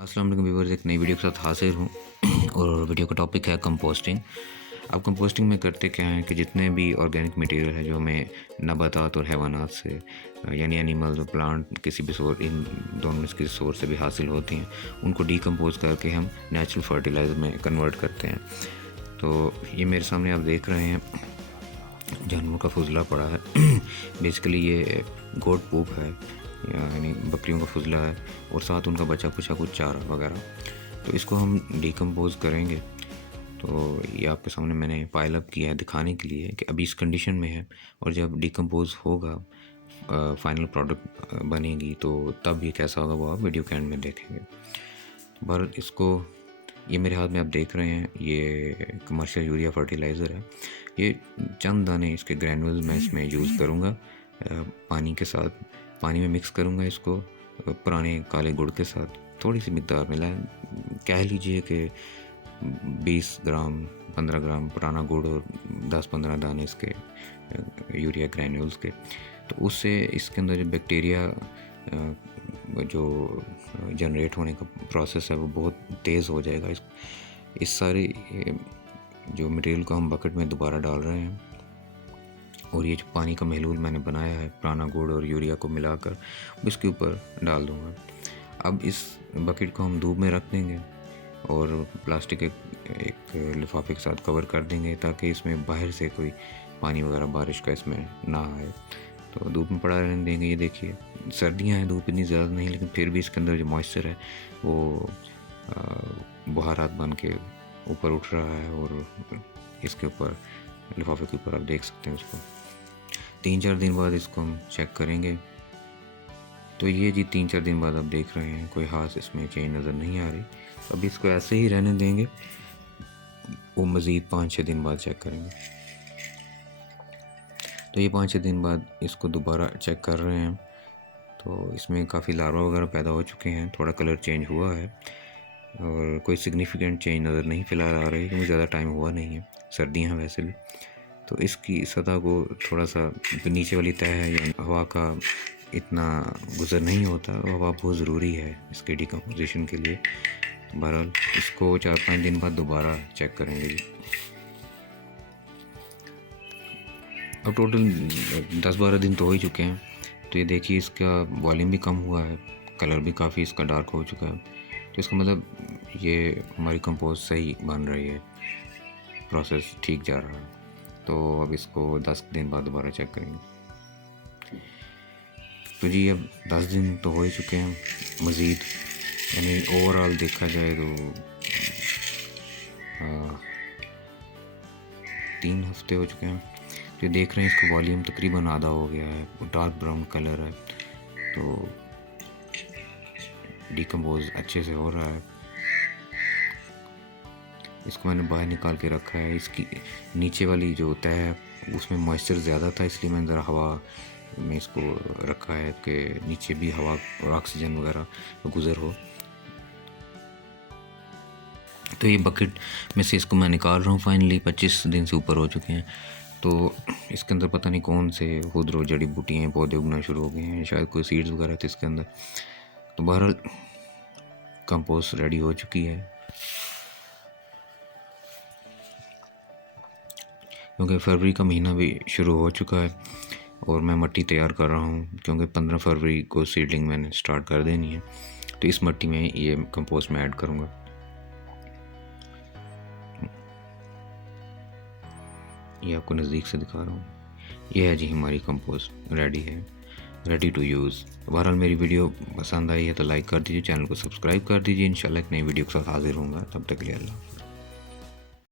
अस्सलाम वालेकुम व्यूअर्स, एक नई वीडियो के साथ हाजिर हूँ और वीडियो का टॉपिक है कंपोस्टिंग। अब कंपोस्टिंग में करते क्या हैं कि जितने भी ऑर्गेनिक मटेरियल है जो हमें नबातात और हैवानात से यानी एनिमल्स और प्लांट किसी भी इन दोनों में किसी सोर्स से भी हासिल होती हैं, उनको डीकम्पोज करके हम नेचुरल फर्टिलाइज़र में कन्वर्ट करते हैं। तो ये मेरे सामने आप देख रहे हैं जानवरों का फुजला पड़ा है बेसिकली ये गोट पूप है, यानी बकरियों का फुजला है और साथ उनका बचा कुचा कुछ चारा वगैरह। तो इसको हम डिकम्पोज करेंगे। तो ये आपके सामने मैंने पाइल अप किया है दिखाने के लिए कि अभी इस कंडीशन में है, और जब डिकम्पोज होगा फाइनल प्रोडक्ट बनेगी तो तब ये कैसा होगा वो आप वीडियो के एंड में देखेंगे। पर इसको ये मेरे हाथ में आप देख रहे हैं, ये कमर्शियल यूरिया फर्टिलाइज़र है। ये चंद दाने इसके ग्रैनुअल मैं इसमें यूज़ करूँगा, पानी के साथ पानी में मिक्स करूँगा इसको पुराने काले गुड़ के साथ, थोड़ी सी मिकदार मिलाएं, कह लीजिए कि 20 ग्राम 15 ग्राम पुराना गुड़ और 10-15 दाने इसके यूरिया ग्रैन्यूल्स के। तो उससे इसके अंदर जो बैक्टीरिया जो जनरेट होने का प्रोसेस है वो बहुत तेज़ हो जाएगा। इस सारे जो मटेरियल को हम बकेट में दोबारा डाल रहे हैं, और ये जो पानी का महलूल मैंने बनाया है पुराना गुड़ और यूरिया को मिलाकर इसके ऊपर डाल दूँगा। अब इस बकेट को हम धूप में रख देंगे और प्लास्टिक के एक लिफाफे के साथ कवर कर देंगे ताकि इसमें बाहर से कोई पानी वगैरह बारिश का इसमें ना आए। तो धूप में पड़ा रहने देंगे। ये देखिए सर्दियाँ हैं, धूप इतनी ज़्यादा नहीं, लेकिन फिर भी इसके अंदर जो मॉइस्चर है वो बुहारात बन के ऊपर उठ रहा है, और इसके ऊपर लिफाफे के ऊपर आप देख सकते हैं उसको। 3-4 दिन बाद इसको हम चेक करेंगे। तो ये जी 3-4 दिन बाद आप देख रहे हैं कोई खास इसमें चेंज नज़र नहीं आ रही। अब इसको ऐसे ही रहने देंगे, वो मज़ीद 5-6 दिन बाद चेक करेंगे। तो ये 5-6 दिन बाद इसको दोबारा चेक कर रहे हैं, तो इसमें काफ़ी लार्वा वगैरह पैदा हो चुके हैं, थोड़ा कलर चेंज हुआ है और कोई सिग्निफिकेंट चेंज नज़र नहीं फ़िलहाल आ रही, क्योंकि ज़्यादा टाइम हुआ नहीं है, सर्दियाँ हैं वैसे भी। तो इसकी सतह को थोड़ा सा जो नीचे वाली तह है या हवा का इतना गुज़र नहीं होता, हवा बहुत ज़रूरी है इसके डिकम्पोजिशन के लिए। बहरहाल इसको 4-5 दिन बाद दोबारा चेक करेंगे। अब टोटल 10-12 दिन तो हो ही चुके हैं। तो ये देखिए इसका वॉल्यूम भी कम हुआ है, कलर भी काफ़ी इसका डार्क हो चुका है। तो इसका मतलब ये हमारी कंपोस्ट सही बन रही है, प्रोसेस ठीक जा रहा है। तो अब इसको 10 दिन बाद दोबारा चेक करेंगे। तो जी अब 10 दिन तो हो ही चुके हैं मज़ीद, यानी ओवरऑल देखा जाए तो 3 हफ्ते हो चुके हैं। तो देख रहे हैं इसका वॉल्यूम तकरीबन आधा हो गया है, डार्क ब्राउन कलर है, तो डिकम्पोज अच्छे से हो रहा है। इसको मैंने बाहर निकाल के रखा है। इसकी नीचे वाली जो तह है उसमें मॉइस्चर ज़्यादा था, इसलिए मैंने ज़रा हवा में इसको रखा है कि नीचे भी हवा और ऑक्सीजन वगैरह गुज़र हो। तो ये बकेट में से इसको मैं निकाल रहा हूँ फाइनली। 25 दिन से ऊपर हो चुके हैं। तो इसके अंदर पता नहीं कौन से खुदरो जड़ी बूटियाँ पौधे उगना शुरू हो गए हैं, शायद कोई सीड्स वगैरह थे इसके अंदर। तो बहरहाल कंपोस्ट रेडी हो चुकी है, क्योंकि फरवरी का महीना भी शुरू हो चुका है और मैं मिट्टी तैयार कर रहा हूँ, क्योंकि 15 फरवरी को सीडलिंग मैंने स्टार्ट कर देनी है। तो इस मिट्टी में ये कंपोस्ट में ऐड करूँगा। ये आपको नज़दीक से दिखा रहा हूँ। ये है जी हमारी कंपोस्ट रेडी है, रेडी टू यूज़। बहरहाल मेरी वीडियो पसंद आई है तो लाइक कर दीजिए, चैनल को सब्सक्राइब कर दीजिए। इंशाल्लाह एक नई वीडियो के साथ हाजिर होऊंगा, तब तक के लिए अल्लाह।